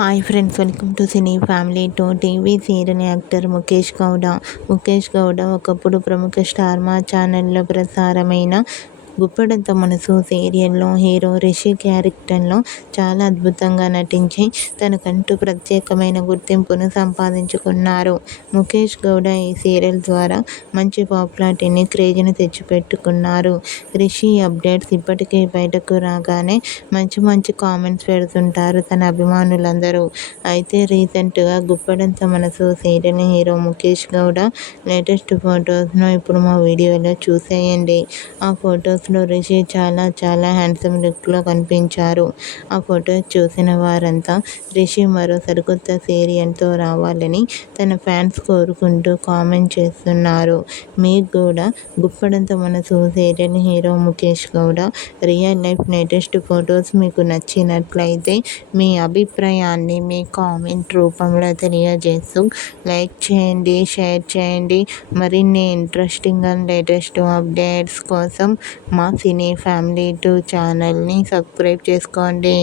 Hi friends, welcome to cine family two. TV serial actor Mukesh Gowda. Mukesh Gowda ఒకప్పుడు ప్రముఖ star మా ఛానల్లో ప్రసారమైన గుప్పడంత మనసు సీరియల్లో హీరో రిషి క్యారెక్టర్లో చాలా అద్భుతంగా నటించి తనకంటూ ప్రత్యేకమైన గుర్తింపును సంపాదించుకున్నారు. ముఖేష్ గౌడ ఈ సీరియల్ ద్వారా మంచి పాపులారిటీని, క్రేజ్ని తెచ్చిపెట్టుకున్నారు. రిషి అప్డేట్స్ ఇప్పటికీ బయటకు రాగానే మంచి మంచి కామెంట్స్ పెడుతుంటారు తన అభిమానులందరూ. అయితే రీసెంట్గా Guppedantha Manasu serial hero Mukesh Gowda latest ఫొటోస్ను ఇప్పుడు మా వీడియోలో చూసేయండి. ఆ ఫొటోస్లో రిషి చాలా హ్యాండ్సమ్ లుక్లో కనిపించారు. ఆ ఫొటోస్ చూసిన వారంతా రిషి మరో సరికొత్త సీరియల్తో రావాలని తన ఫ్యాన్స్ కోరుకుంటూ కామెంట్ చేస్తున్నారు. మీకు కూడా Guppedantha Manasu serial hero Mukesh Gowda real life latest photos మీకు నచ్చినట్లయితే మీ అభిప్రాయాన్ని మీ కామెంట్ రూపంలో తెలియజేస్తూ లైక్ చేయండి, షేర్ చేయండి. మరిన్ని ఇంట్రెస్టింగ్ అండ్ లేటెస్ట్ అప్డేట్స్ కోసం మా సినీ ఫ్యామిలీ 2 ఛానల్ని సబ్స్క్రైబ్ చేసుకోండి.